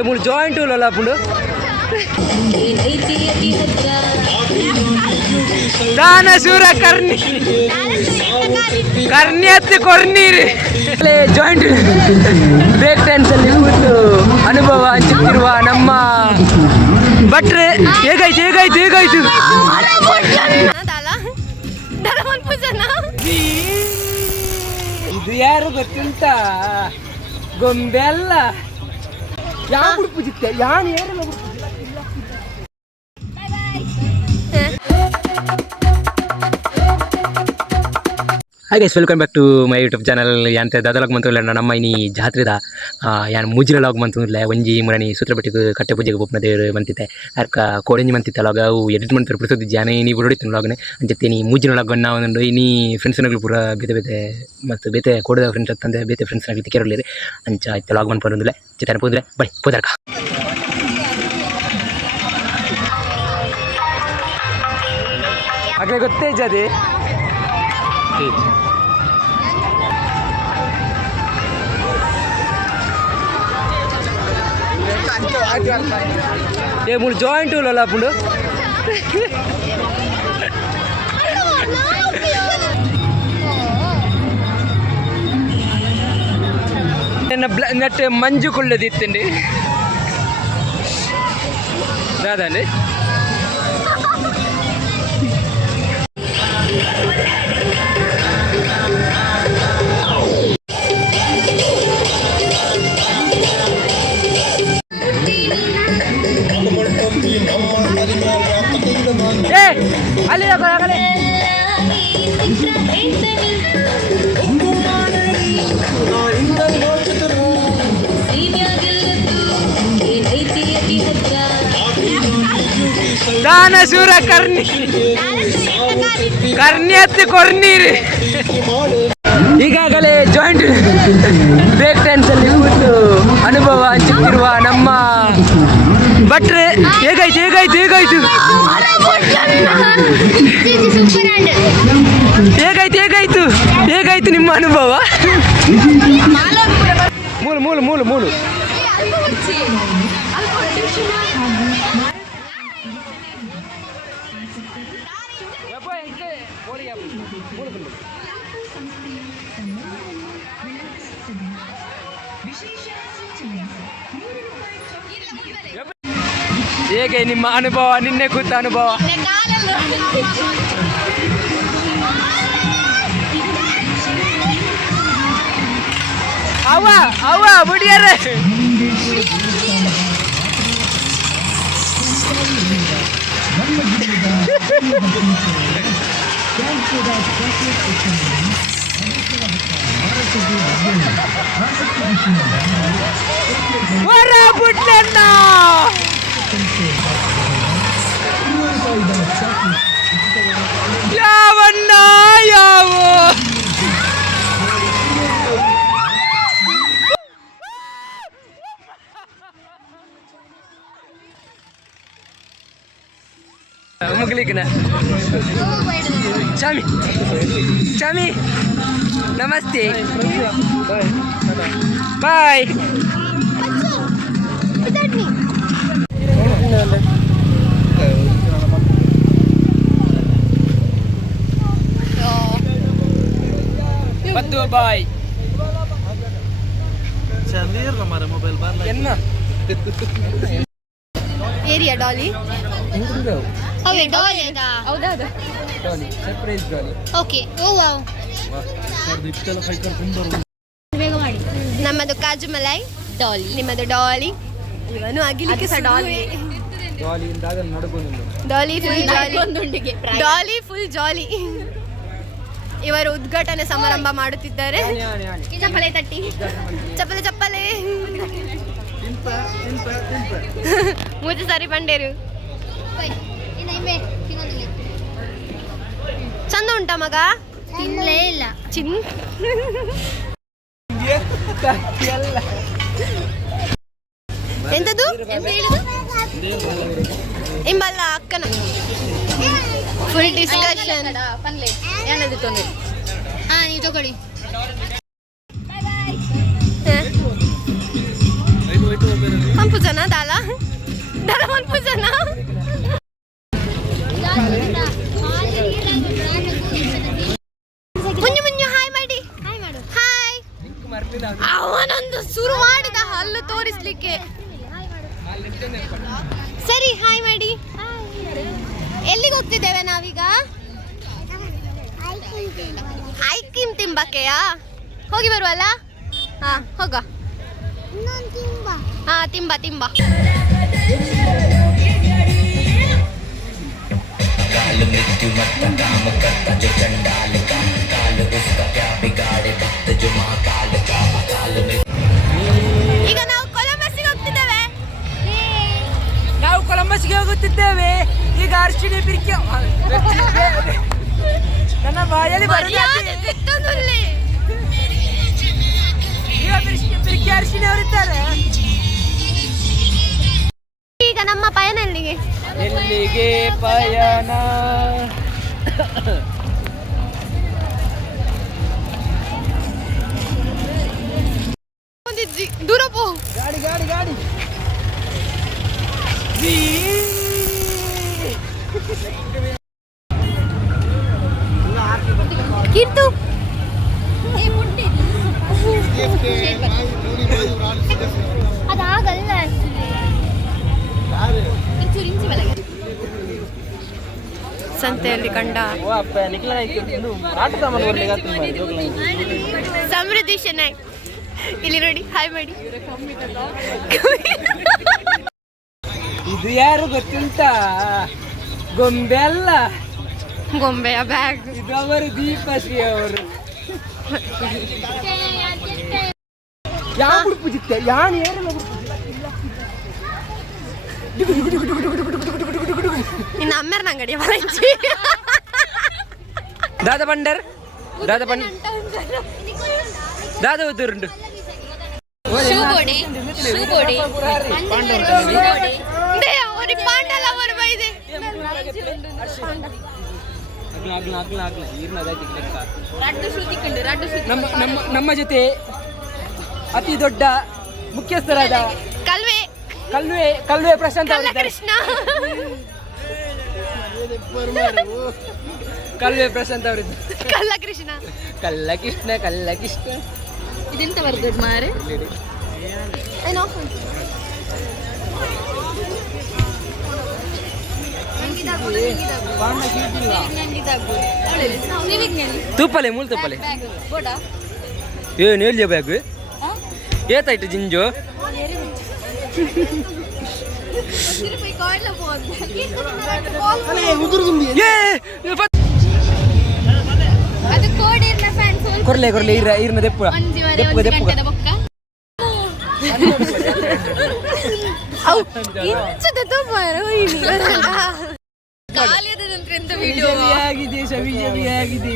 ಮೂರು ಜಾಯಿಂಟ್ ಅಲ್ಲ ಪುಂಡು ದಾನಶೂರ Karni ಕರ್ಣಿಯತ್ತು ಕೊರ್ನೀರಿ joint break dance ಅಲ್ಲಿ ಕೂತು ಅನುಭವ ಹಂಚುತ್ತಿರುವ ನಮ್ಮ ಭಟ್ರೆ ಹೇಗಾಯ್ತು ಹೇಗಾಯ್ತು ಹೇಗಾಯ್ತು ಇದು ಯಾರು ಗೊತ್ತುಂಟ ಗೊಂಬೆ ಅಲ್ಲ ಯಾವ ಪೂಜಿತ್ತೆ ಯಾನ್ ಯಾರು ಹಾಗೆ welcome back to my YouTube channel ಯಾಂತ ದಾದಲಾಗ್ ಮಂತಲ್ಲ ನಮ್ಮ ಇನಿ ಜಾತ್ರೆದ ಯಾನ್ ಮುಜಿರಲಾಗ್ ಮಂತಲ್ಲ ಒಂಜಿ ಮುರಣಿ ಸೂತ್ರ ಬಟ್ಟಿಗೆ ಕಟ್ಟೆ ಪೂಜೆಗೆ ಬೊಪ್ಪನ ದೇವರು ಬಂತಿತ್ತೆ ಅರ್ಕ ಕೋಡೆಂಜಿ ಮಂತಿತ್ತಲಾಗ ಅವು ಎಡಿಟ್ ಮಾಡ್ತಾರೆ ಪ್ರಸ್ತುತ ಜಾನ ನೀ ಬಿಡೋಡಿತ್ತು ಲಾಗ್ನೆ ಅಂಚೆ ನೀ ಮುಜಿರಲಾಗ್ ನಾವು ಒಂದು ಇನಿ ಫ್ರೆಂಡ್ಸ್ನಾಗ್ಲು ಪೂರ ಬೇತೆ ಬೇತೆ ಮತ್ತು ಬೇತೆ ಕೋಡದ ಫ್ರೆಂಡ್ಸ್ ಅಂತಂದೆ ಬೇತೆ ಫ್ರೆಂಡ್ಸ್ನಾಗ್ಲಿ ತಿಕ್ಕಿರಲಿರಿ ಅಂಚ ಆಯ್ತು ಲಾಗ್ ಬಂದು ಬಂದಿಲ್ಲ ಚಿತ್ರ ಹೋದ್ರೆ ಬೈ ಹೋದಾರ್ಕ ಹಾಗೆ ಗೊತ್ತೇ ಜಾತಿ ఏ మూడు జాయింట్ అలా అప్పుడు నట్టు మంజు కుళ్ళది ఇత్తండి రాదండి ಅಲ್ಲಿ ಆಗಲೇ ದಾನಶೂರ ಕರ್ಣಿ ಕರ್ಣಿಯತ್ತು ಕೊರ್ನೀರಿ ಈಗಾಗಲೇ ಜಾಯಿಂಟ್ ಬ್ರೇಕ್ ಡ್ಯಾನ್ಸ್ ಅಲ್ಲಿ ಕೂತು ಅನುಭವ ಹಂಚುತ್ತಿರುವ ನಮ್ಮ ಭಟ್ರೆ ಹೇಗಾಯ್ತು ಹೇಗಾಯ್ತು ಹೇಗಾಯ್ತು ಹೇಗಾಯ್ತು ಹೇಗಾಯ್ತು ಹೇಗಾಯ್ತು ನಿಮ್ಮ ಅನುಭವ ಮೂಲು ಮೂಲು ಮೂಲು ಮೂಲು ಹೇಗೆ ನಿಮ್ಮ ಅನುಭವ ನಿನ್ನೆ ಕೂತ ಅನುಭವ ಅವ್ವ ಅವ್ವ ಬುಡಿಯರೆ ಹೊರ ಬಿಟ್ಲಣ್ಣ ಯಾವಣ್ಣ ಯಾವ ಮುಗ್ಲಿಕ್ಕನ ಚಾಮಿ ಚಾಮಿ ನಮಸ್ತೆ ಬಾಯ್ बद्दू बाय चलिए हमारा मोबाइल बाहर लगा एरिया डॉली ओके डॉली दा ಹೌದಾ ಡಾಲಿ ಸರ್ಪ್ರೈಸ್ ಡಾಲಿ ಓಕೆ ಓ ವಾವ್ ಇಷ್ಟೆಲ್ಲ ಕೈಕೊಂಡು ತುಂಬರು ಬೇಗ ಮಾಡಿ ನಮ್ಮದು ಕಾಜು ಮಲೈ ಡಾಲಿ ನಿಮ್ಮದು ಡಾಲಿ ಇವನು ಅಗಿಲಿಕ್ಕೆ ಸಹ ಡಾಲಿ ಡಾಲಿ ಇಂದಾಗ ನಡ್ಕೊಂಡು Daali full jolly Daali full jolly ಇವರು ಉದ್ಘಾಟನೆ ಸಮಾರಂಭ ಮಾಡುತ್ತಿದ್ದಾರೆ ಚಪ್ಪಲೆ ತಟ್ಟಿ ಚಪ್ಪಲೆ ಚಪ್ಪಲೆ ಮೂಜು ಸಾರಿ ಬಂಡೇರು ಚಂದ ಉಂಟಾ ಮಗ ತಿನ್ಲೇ ಇಲ್ಲ ಎಂತದು ಇಂಬಲ್ಲ ಅಕ್ಕನ ಫುಲ್ ಡಿಸ್ಕಷನ್ ಏನದು ತೊಂದರೆ ಹಾ ನೀವು ತಗೊಳ್ಳಿ ಪಂಪು ಜನ ಪೂಜಾನ ದಾಲ ದಾಲಮನ್ ಪೂಜಾನ ಮುಂಜು ಮುಂಜು ಹಾಯ್ ಮಾಡಿ ಹಾಯ್ ಅವನೊಂದು ಶುರು ಮಾಡಿದ ಹಲ್ಲು ತೋರಿಸ್ಲಿಕ್ಕೆ ಸರಿ ಹಾಯ್ ಮಾಡಿ ಎಲ್ಲಿಗೆ ಹೋಗ್ತಿದ್ದೇವೆ ನಾವೀಗ ಐಸ್ ಕ್ರೀಮ್ ತಿಂಬಕ್ಕೆಯಾ ಹೋಗಿ ಬರುವಲ್ಲ ಹಾ ಹೋಗ ಹಾ ತಿಂಬ ತಿಂಬ ಈಗ ನಾವು ಕೊಲಂಬಸ್ಸಿಗೆ ಹೋಗ್ತಿದ್ದೇವೆ ಹೋಗುತ್ತಿದ್ದೇವೆ ಈಗ ಅರ್ಶಿಣಿ ಬಿರಿಕೆ ನನ್ನ ಬಾಯಲ್ಲಿ ಬಿರಿಕೆ ಅರ್ಶಿಣಿ ಅವರಿದ್ದಾರೆ. ಈಗ ನಮ್ಮ ಪಯಣ ಎಲ್ಲಿಗೆ ಪಯಣ ದೂರ ಪೋ ಗಾಡಿ ಗಾಡಿ ಗಾಡಿ ಕೀರ್ತು ಅದಾಗಲ್ಲ ಸಂತೆಯಲ್ಲಿ ಕಂಡ ಸಮೃದ್ಧಿ ಚೆನ್ನಾಗಿ ಇಲ್ಲಿ ನೋಡಿ ಹಾಯ್ ಮಾಡಿ ಇದು ಯಾರು ಗೊತ್ತುಂಟ ಗೊಂಬೆ ಅಲ್ಲ ಗೊಂಬೆಯ ಬ್ಯಾಗ್ ಇದು ಅವರು ದೀಪಶ್ರೀ ಅವರು ಯಾವ ಪೂಜಿತ್ತೆ ಯಾನ್ ಏರಲ್ಲ ನಿನ್ನ ಅಮ್ಮೇರ್ನ ಅಂಗಡಿ ದಾದ ಬಂಡರ್ ದಾದ ಬಂಡ ದಾದ ಉದುರುಂಡು ನಮ್ಮ ಜೊತೆ ಅತಿ ದೊಡ್ಡ ಮುಖ್ಯಸ್ಥರಾದ ಕಲ್ವೆ ಕಲ್ವೆ ಕಲ್ವೆ ಪ್ರಶಾಂತ್ ಕೃಷ್ಣ ಕಲ್ವೆ ಪ್ರಶಾಂತ್ ಅವರಿದ್ದು ಕಲ್ಲಕೃಷ್ಣ ಕಲ್ಲಕೃಷ್ಣ ಕಲ್ಲಕೃಷ್ಣ ಇದೆಂತ ಬರ್ದೊಡ್ಡ ಮಾರೆ ಏನೋ ತೂಪಲೆ ಮೂಲ ತೂಪಲೆ ಏನು ಎಲ್ಲಿಯ ಬ್ಯಾಗ್ ಏತಾಯ್ತು ಜಿಂಜು ಕೊರ್ಲೆ ಕೊರ್ಲೆ ಇರ್ನ ದೆಪ್ಪು ದೆಪ್ಪು ದೆಪ್ಪು ಆಗಿದೆ ಸವಿಜವಿ ಆಗಿದೆ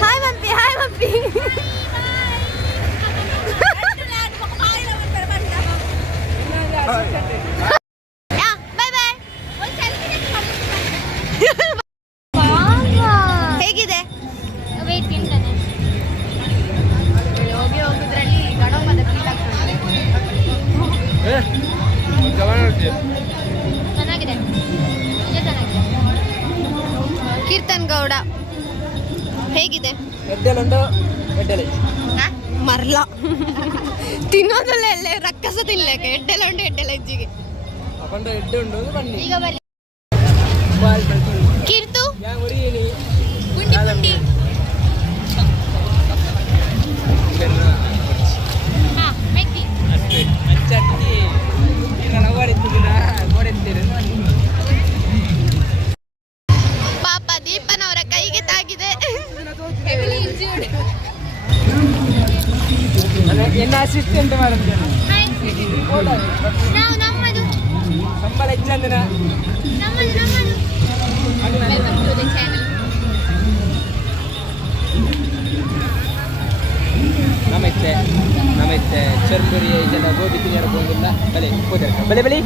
ಹಾಯ್ ಮಂಪಿ ಹಾಯ್ ಮಂಪಿ ಹೇಗಿದೆ ಹೋಗಿ ಹೋಗುದ್ರಲ್ಲಿ ಗಣಮದ ಫೀಲ್ ಆಗ್ತದೆ ಚೆನ್ನಾಗಿದೆ ಕೀರ್ತನ್ ಗೌಡ ಹೇಗಿದೆ ಎಡ್ಡೆಲುಂಡು ಎಡ್ಡೆಲೆ ಮರ್ಲ ತಿನ್ನೋದಲ್ಲ ಎಲ್ಲ ರಕ್ಕಸ ತಿನ್ಲಿಕ್ಕೆ ಎಡ್ಡೆಲ್ಲ ಉಂಟು ಎಡ್ಡೆಲ್ಲ ಹೆಜ್ಜಿಗೆ ಅಪಂಡ ಎಡ್ಡೆ ಉಂಡು ಬನ್ನಿ ಈಗ ಬನ್ನಿ ಕೀರ್ತು ಗುಂಡಿ ಗುಂಡಿ ಪಾಪ ದೀಪನವರ ಕೈಗೆ ತಾಗಿದೆ ಎನ್ನ ಅಸಿಸ್ಟೆಂಟ್ ಮಾಡಿದ್ದೆ ನಾವು ನಮ್ಮದು ಸಂಬಳ ಹೆಚ್ಚಂದಿನ ನಮೈತೆ ಚರ್ಮುರಿ ಜನ ಗೋಬಿ ತಿನ್ನೋರು ಹೋಗಿಲ್ಲ ಬಲೆ ಬಲೆ ಬಲೆ